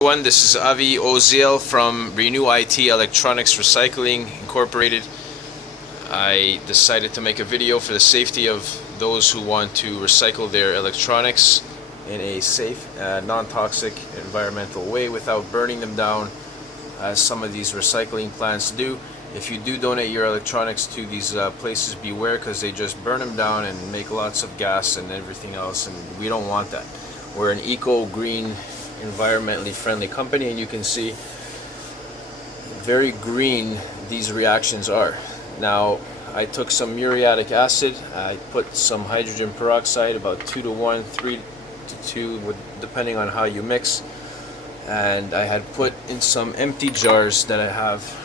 Everyone, this is Avi Oziel from Renew IT Electronics Recycling Incorporated. I decided to make a video for the safety of those who want to recycle their electronics in a safe, non-toxic, environmental way without burning them down, as some of these recycling plants do. If you do donate your electronics to these places, beware, because they just burn them down and make lots of gas and everything else, and we don't want that. We're an eco-green, environmentally friendly company, and you can see very green these reactions are. Now, I took some muriatic acid, I put some hydrogen peroxide, about 2 to 1, 3 to 2, depending on how you mix, and I had put in some empty jars that I have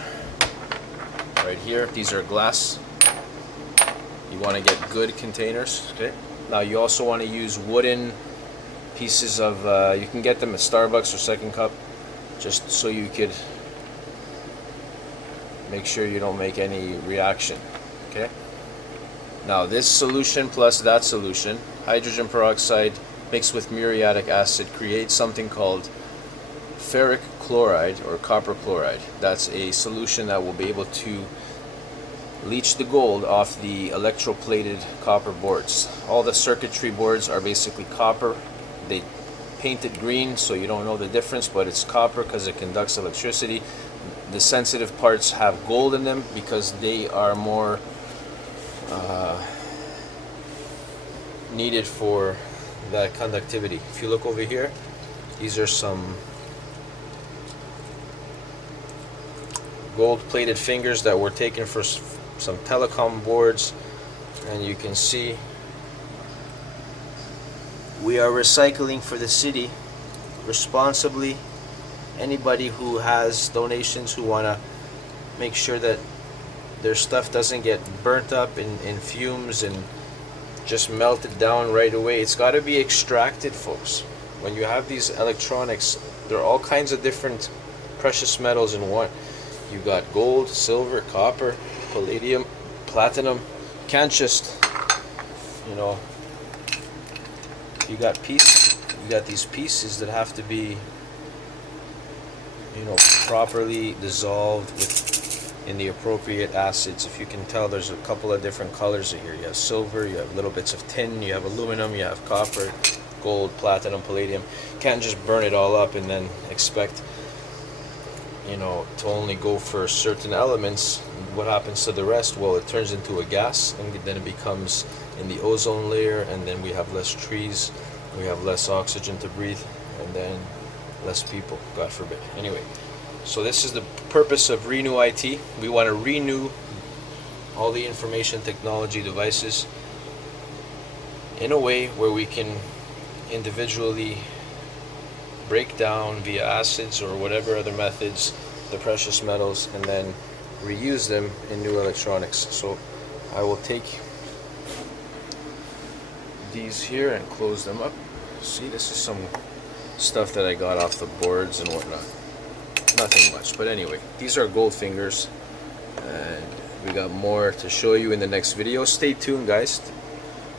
right here. These are glass. You want to get good containers. Okay. Now you also want to use wooden pieces of, you can get them at Starbucks or Second Cup, just so you could make sure you don't make any reaction. Okay. Now this solution plus that solution, hydrogen peroxide mixed with muriatic acid, creates something called ferric chloride or copper chloride. That's a solution that will be able to leach the gold off the electroplated copper boards. All the circuitry boards are basically copper. They paint it green so you don't know the difference, but it's copper because it conducts electricity. The sensitive parts have gold in them because they are more needed for that conductivity. If you look over here, these are some gold-plated fingers that were taken for some telecom boards, and you can see we are recycling for the city responsibly. Anybody who has donations who want to make sure that their stuff doesn't get burnt up in fumes and just melted down right away, it's got to be extracted, folks. When you have these electronics, there are all kinds of different precious metals in one. You got gold, silver, copper, palladium, platinum. You can't just, you got these pieces that have to be, properly dissolved in the appropriate acids. If you can tell, there's a couple of different colors here. You have silver, you have little bits of tin, you have aluminum, you have copper, gold, platinum, palladium. You can't just burn it all up and then expect to only go for certain elements. What happens to the rest? Well, it turns into a gas, and then it becomes in the ozone layer, and then we have less trees, we have less oxygen to breathe, and then less people, God forbid. Anyway, so this is the purpose of Renew IT. We want to renew all the information technology devices in a way where we can individually break down via acids or whatever other methods the precious metals, and then reuse them in new electronics. So I will take these here and close them up. See, this is some stuff that I got off the boards and whatnot. Nothing much, but anyway, these are gold fingers, and we got more to show you in the next video. Stay tuned, guys.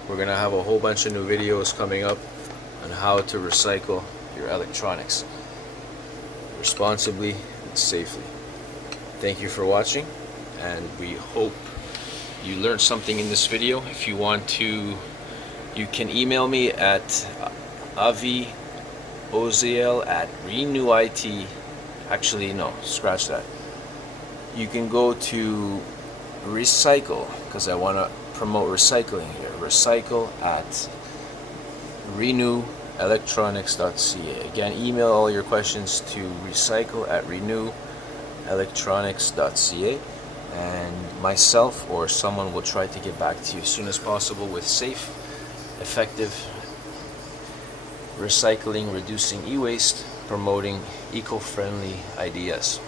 We're gonna have a whole bunch of new videos coming up on how to recycle your electronics responsibly and safely. Thank you for watching, and we hope you learned something in this video. If you want to, you can email me at Avi Oziel at Renew IT. Actually, no, scratch that. You can go to recycle, because I want to promote recycling here. Recycle at renewelectronics.ca. Again, email all your questions to recycle at renewelectronics.ca, and myself or someone will try to get back to you as soon as possible with safe, effective recycling, reducing e-waste, promoting eco-friendly ideas.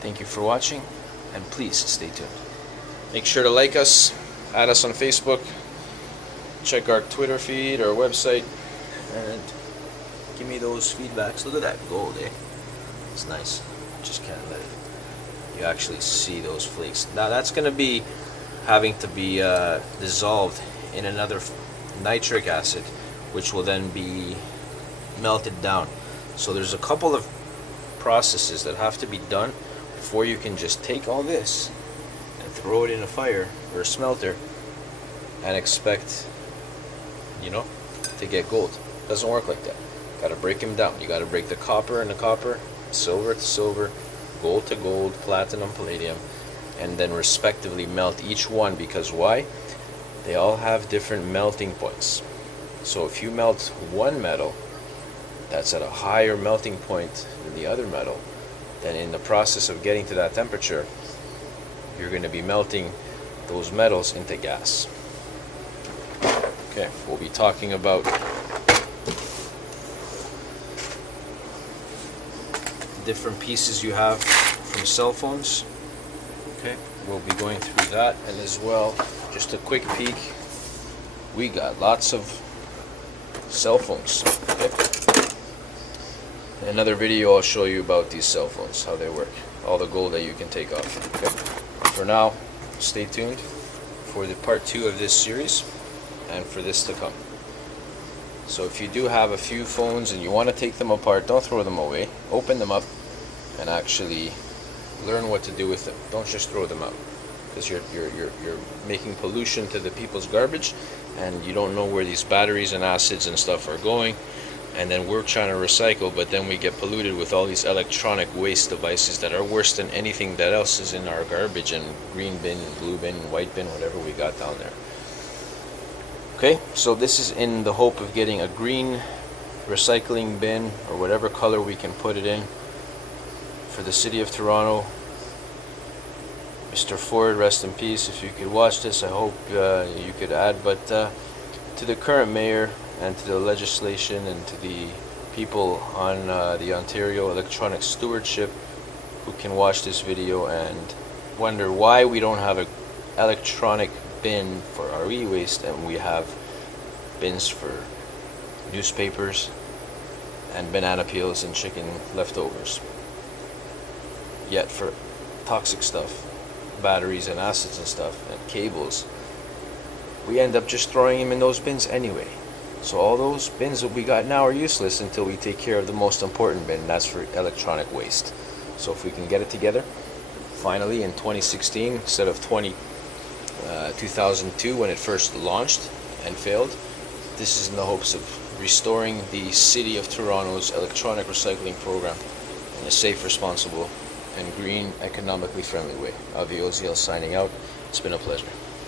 Thank you for watching, and please stay tuned. Make sure to like us, add us on Facebook, check our Twitter feed, our website, and give me those feedbacks. Look at that gold, eh? It's nice. Just can't let it. You actually see those flakes. Now that's going to be having to be dissolved in another nitric acid, which will then be melted down. So there's a couple of processes that have to be done before you can just take all this and throw it in a fire or a smelter and expect, you know, to get gold. Doesn't work like that. Gotta break them down. You gotta break the copper and the copper, silver to silver, gold to gold, platinum, palladium, and then respectively melt each one, because why? They all have different melting points. So if you melt one metal that's at a higher melting point than the other metal, then in the process of getting to that temperature, you're going to be melting those metals into gas. Okay, we'll be talking about different pieces you have from cell phones. Okay, we'll be going through that, and as well, just a quick peek, we got lots of cell phones. Okay. Another video I'll show you about these cell phones, how they work, all the gold that you can take off. Okay. For now, stay tuned for the part 2 of this series and for this to come. So if you do have a few phones and you want to take them apart, don't throw them away. Open them up and actually learn what to do with them. Don't just throw them out, because you're making pollution to the people's garbage, and you don't know where these batteries and acids and stuff are going, and then we're trying to recycle, but then we get polluted with all these electronic waste devices that are worse than anything that else is in our garbage and green bin and blue bin and white bin, whatever we got down there. Okay, so this is in the hope of getting a green recycling bin, or whatever color we can put it in, for the city of Toronto. Mr. Ford, rest in peace. If you could watch this, I hope you could add, but to the current mayor and to the legislation and to the people on the Ontario Electronic Stewardship who can watch this video and wonder why we don't have an electronic bin for our e-waste, and we have bins for newspapers and banana peels and chicken leftovers. Yet for toxic stuff, batteries and acids and stuff and cables, we end up just throwing them in those bins anyway. So all those bins that we got now are useless until we take care of the most important bin, and that's for electronic waste. So if we can get it together, finally in 2016 instead of 2002 when it first launched and failed, this is in the hopes of restoring the City of Toronto's electronic recycling program in a safe, responsible, and green, economically friendly way. Avi Oziel signing out. It's been a pleasure.